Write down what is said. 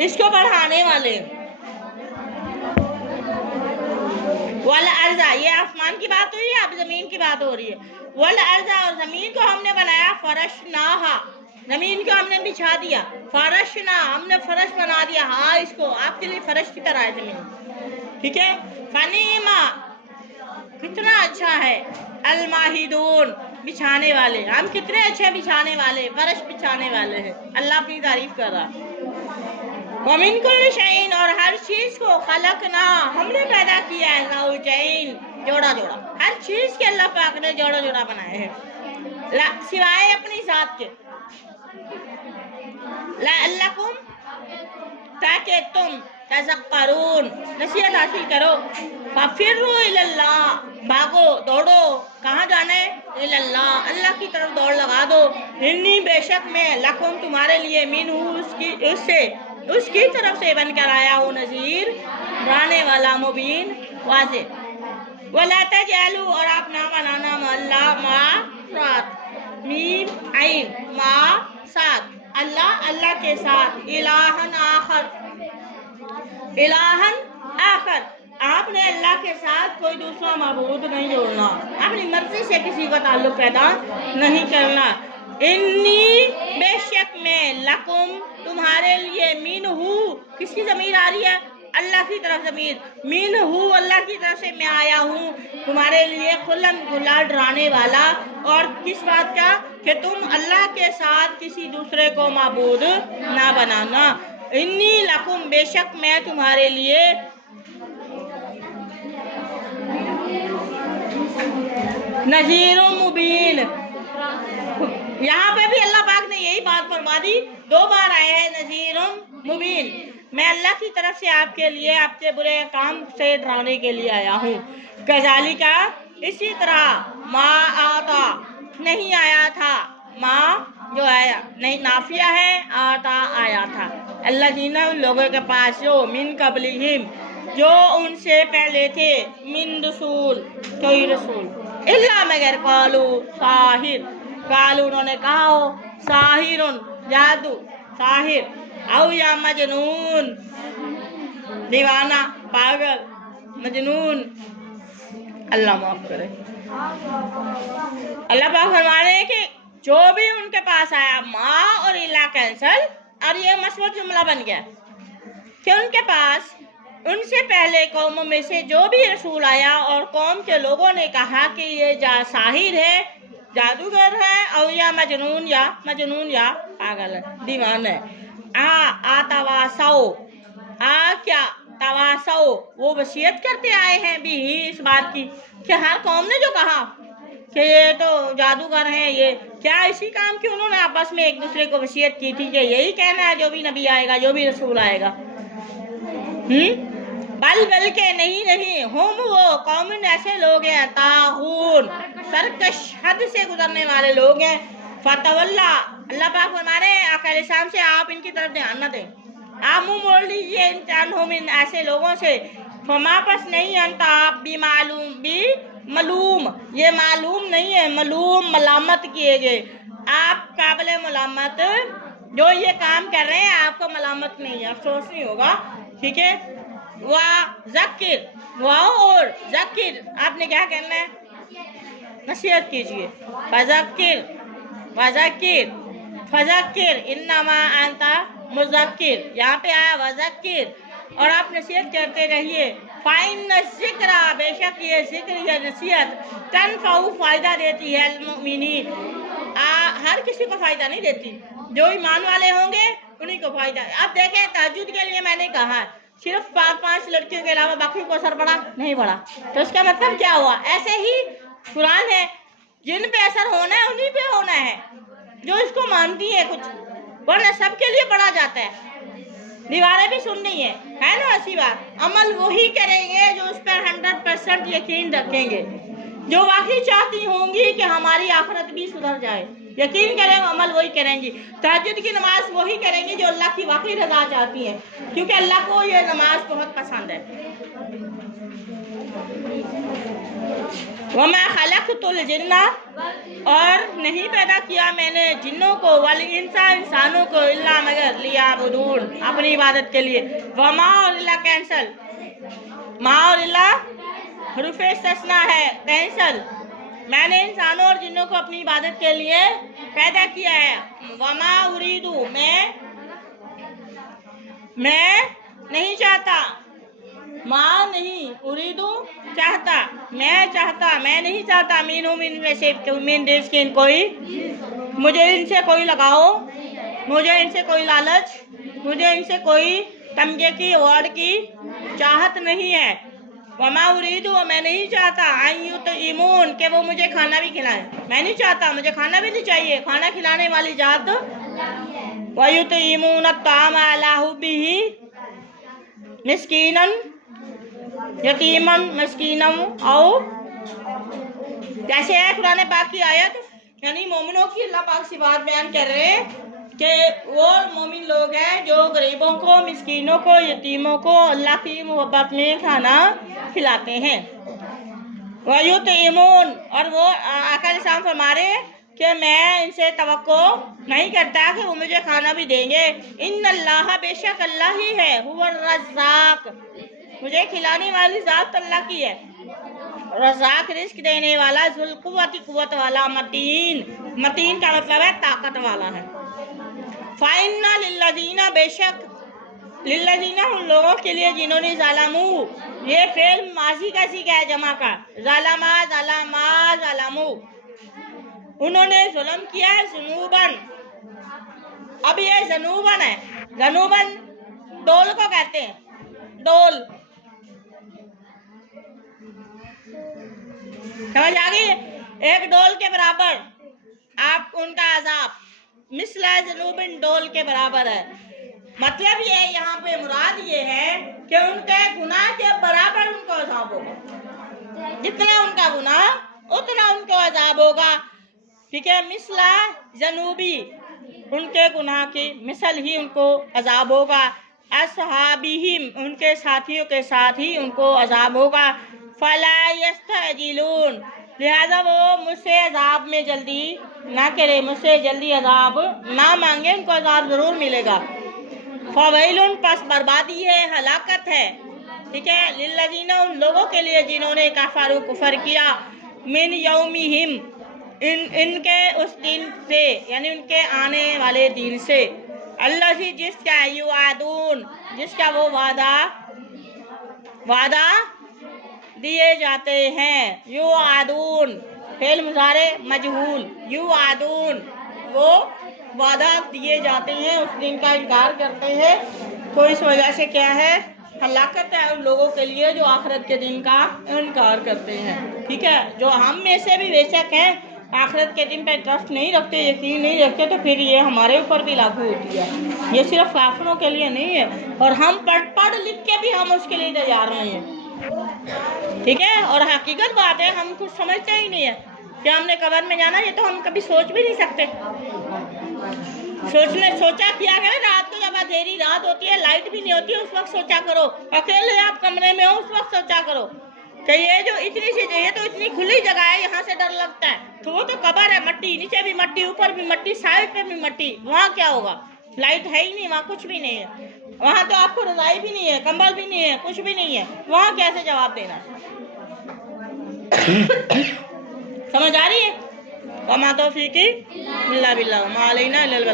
इसको बढ़ाने वाले। वल अर्जा, ये आसमान की बात हुई है, अब जमीन की बात हो रही है। वल अर्जा, और जमीन को हमने बनाया फरशनाहा, जमीन को हमने बिछा दिया। फरशना, हमने फरश बना दिया। हाँ, इसको आपके लिए फरश की तरह है जमीन, ठीक है। फनीमा, कितना अच्छा है। अलमाहिदून, बिछाने वाले, हम कितने अच्छे बिछाने वाले, फर्श बिछाने वाले हैं। अल्लाह अपनी तारीफ कर रहा। वमिन कुल्ली शैइन, और हर चीज को खलकना, हमने पैदा किया है। ज़ौजैन, जोड़ा जोड़ा, हर चीज के अल्लाह पाक ने जोड़ा जोड़ा बनाए हैं सिवाय अपनी जात के। लअल्लकुम, ताकि तुम तज़क्करून, नसीहत हासिल करो। फफिर्रू इलल्लाह, भागो दौड़ो, कहाँ जाना है? इलल्लाह, अल्लाह की तरफ दौड़ लगा दो। इन्नी, बेशक मैं, लकुम, तुम्हारे लिए, मिनहू, उसकी तरफ से बनकर आया हूँ, नज़ीर, डराने वाला, मुबीन, वाज़े। वला तजअलू, और आप ना बनाना, अल्लाह मा साथ, मीम आइन, मा साथ, अल्लाह, अल्लाह के साथ, इलाहन आखर, इलाहन आखर, आपने अल्लाह के साथ कोई दूसरा माबूद नहीं जोड़ना, अपनी मर्जी से किसी का ताल्लुक पैदा नहीं करना। इन्नी, बेशक मैं, लकुम, तुम्हारे लिए, मिनहू, किसकी ज़मीर आ रही है? अल्लाह की तरफ ज़मीर, मिनहू, अल्लाह की तरफ से मैं आया हूँ तुम्हारे लिए, खुल्लन गुला, डराने वाला। और किस बात का? कि तुम अल्लाह के साथ किसी दूसरे को माबूद ना बनाना। इन्नी लकुम, बेशक मैं तुम्हारे लिए, नज़ीरुम मुबीन। यहाँ पे भी अल्लाह पाक ने यही बात फरमा दी, 2 बार आए हैं नज़ीरुम मुबीन। मैं अल्लाह की तरफ से आपके लिए, आपके बुरे काम से डराने के लिए आया हूँ। कज़ालिका, इसी तरह, मा आता, नहीं आया था, माँ जो आया, नहीं नाफिया है, आता आया था। अल्लाज़ीना, उन लोगों के पास, जो मिन कबलिहिम, जो उनसे पहले थे, मिन रसूल, कोई रसूल, इल्ला मगर कालू साहिर, कालू, उन्होंने कहा हो, साहिरुन, जादू, साहिर, औ या मजनून, दीवाना, पागल, मजनून। अल्लाह माफ करे। अल्लाह पाक फरमा रहे हैं कि जो भी उनके पास आया, माँ और इला कैंसल, और ये मसबूत जुमला बन गया कि उनके पास उनसे पहले कौमों में से जो भी रसूल आया, और कौम के लोगों ने कहा कि ये साहिर है, जादूगर है, और या मजनून, या पागल है, दीवाना है। आ तवासौ, क्या तवासौ, वो वसीयत करते आए हैं भी, इस बात की कि हर कौम ने जो कहा कि ये तो जादूगर हैं, ये क्या इसी काम की उन्होंने आपस में एक दूसरे को वसीयत की थी कि यही कहना है जो भी नबी आएगा, जो भी रसूल आएगा। बल के नहीं, हम वो कौम ऐसे लोग हैं, तागून, सरकश, हद से गुजरने वाले लोग हैं। फतवल्ला, अल्लाह पाक फरमा रहे हैं आका इस्लाम से आप इनकी तरफ ध्यान न दें, आप मुँह मोड़ लीजिए इन ऐसे लोगों से। फमा पस नहीं अंता, आप भी मलूम, ये मालूम नहीं है, मलूम, मलामत किए गए, आप काबिल मलामत, जो ये काम कर रहे हैं आपको मलामत नहीं है, अफसोस नहीं होगा, ठीक है। वाह ज़किर, वाह और ज़किर, आपने क्या करना है? नसीहत कीजिए। फज़किर, इन्नमा अंता मुज़क्किर, यहाँ पे आया वज़किर, और आप नसीहत करते रहिए। फ़ाइन ज़िक्रा, बेशक ये जिक्र, या नसीहत, तनफ़उ, फ़ायदा देती है, अल-मुमिनीन, हर किसी को फ़ायदा नहीं देती, जो ईमान वाले होंगे उन्हीं को फ़ायदा। अब देखें, तहज्जुद के लिए मैंने कहा है सिर्फ 5 लड़कियों के अलावा बाकी को असर पड़ा नहीं पड़ा, तो इसका मतलब क्या हुआ? ऐसे ही कुरान है, जिन पे असर होना है उन्हीं पे होना है, जो इसको मानती है कुछ, वरना सबके लिए पढ़ा जाता है। दीवारें भी सुननी है ना, ऐसी बात। अमल वही करेंगे जो उस पर 100% यकीन रखेंगे, जो वाकई चाहती होंगी कि हमारी आखिरत भी सुधर जाए, यकीन करें अमल वही करेंगी। तहज्जुद की नमाज वही करेंगी जो अल्लाह की वाकई रज़ा चाहती हैं, क्योंकि अल्लाह को ये नमाज बहुत पसंद है। वमा खलक़तुल जिन्ना, और नहीं पैदा किया मैंने जिन्नों को, वल इंसा इंसानों को, इल्ला मगर लियाबुदून अपनी इबादत के लिए। वमा और इल्ला कैंसल, मा और इल्ला हरूफे इस्तिस्ना है कैंसल। मैंने इंसानों और जिन्नों को अपनी इबादत के लिए पैदा किया है। वमा उरीदू, मैं नहीं चाहता, माँ नहीं, उरीदू चाहता, मैं चाहता, मैं नहीं चाहता, मीन देश के कोई, मुझे इनसे कोई लगाओ, मुझे इनसे कोई लालच, मुझे इनसे कोई तमगे की वर्ड की चाहत नहीं है। वमा उरीदू, मैं नहीं चाहता, अय्युतइमून के वो मुझे खाना भी खिलाए, मैं नहीं चाहता, मुझे खाना भी नहीं चाहिए, खाना खिलाने वाली जात। वयुतइमून अत्ताम अला हुब्बिही मिस्कीनन यतीमन मस्कीनम, और जैसे है कुरान पाक की आयत, यानी मोमिनों की अल्लाह पाक से बात बयान कर रहे हैं कि वो मोमिन लोग हैं जो गरीबों को, मिस्कीनों को, यतीमों को अल्लाह की मोहब्बत में खाना खिलाते हैं। वयुतइमून, और वो आका अलैहिस्सलाम फरमा रहे हैं कि मैं इनसे तवक्को नहीं करता कि वो मुझे खाना भी देंगे। इन्नल्लाह, बेशक अल्लाह ही है, हुवर रज़्ज़ाक़, मुझे खिलाने वाली जात अल्लाह की है। रज़्ज़ाक़ रिज़्क़ देने वाला, ज़ुल कुव्वति, कुव्वत वाला, मतीन, मतीन का मतलब है ताकत वाला है। फ़इन्ना लिल्लज़ीना, बेशक लिल्लज़ीना उन लोगों के लिए जिन्होंने ज़ालमू, ये फेल माजी का सीखा है जमा का, ज़ालमा ज़ालमा ज़ालमू, उन्होंने जुल्म किया है, ज़ुनूबन, अब ये ज़नूबन है, ज़नूबन डोल को कहते हैं, डोल, समझ आ गई? एक डोल के बराबर आप उनका अजाब, मिसला ज़नूबिन, डोल के बराबर है। मतलब ये यहाँ पे मुराद ये है कि उनके गुनाह के बराबर उनको अजाब होगा, जितना उनका गुनाह उतना उनको अजाब होगा। ठीक है, मिसला ज़नूबी, उनके गुनाह की मिसल ही उनको अजाब होगा। अस्हाबिहिम, उनके साथियों के साथ ही उनको अजाब होगा। फला यस्तअजिलून, लिहाजा वो मुझसे अजाब में जल्दी ना करे, मुझसे जल्दी अजाब ना मांगे, उनको अजाब जरूर मिलेगा। फवैलुन, पस बर्बादी है, हलाकत है। ठीक है, लिल्लज़ीना, उन लोगों के लिए जिन्होंने कफरू कुफर किया, मिन यौमिहिम, इनके उस दिन से, यानी उनके आने वाले दिन से, अल्लाज़ी, जिसका युआदून, जिसका वो वादा दिए जाते हैं। युआदून फेल मुज़ारे मजहूल, युआदून वो वादा दिए जाते हैं, उस दिन का इनकार करते हैं। तो इस वजह से क्या है, हलाकत है उन लोगों के लिए जो आखिरत के दिन का इनकार करते हैं। ठीक है, जो हम में से भी बेशक हैं आखिरत के दिन पे ट्रस्ट नहीं रखते, यकीन नहीं रखते, तो फिर ये हमारे ऊपर भी लागू होती है। ये सिर्फ काफिरों के लिए नहीं है, और हम पढ़ लिख के भी हम उसके लिए तैयार नहीं है। ठीक है, और हकीकत बात है हम कुछ समझते ही नहीं है कि हमने कब्र में जाना, ये तो हम कभी सोच भी नहीं सकते। सोचा किया करें, रात को जब अंधेरी रात होती है, लाइट भी नहीं होती, उस वक्त सोचा करो, अकेले आप कमरे में हो, उस वक्त सोचा करो कि ये जो इतनी सी, ये तो इतनी खुली जगह है, यहाँ से डर लगता है, तो वो तो कब्र है, मट्टी, नीचे भी मट्टी, ऊपर भी मट्टी, साइड पे भी मट्टी, वहाँ क्या होगा? लाइट है ही नहीं, वहाँ कुछ भी नहीं है, वहाँ तो आपको रजाई भी नहीं है, कंबल भी नहीं है, कुछ भी नहीं है, वहाँ कैसे जवाब देना? समझ आ रही है? वमा तौफीकी इल्ला बिल्लाह, मा अलैना इल्लल बलाग।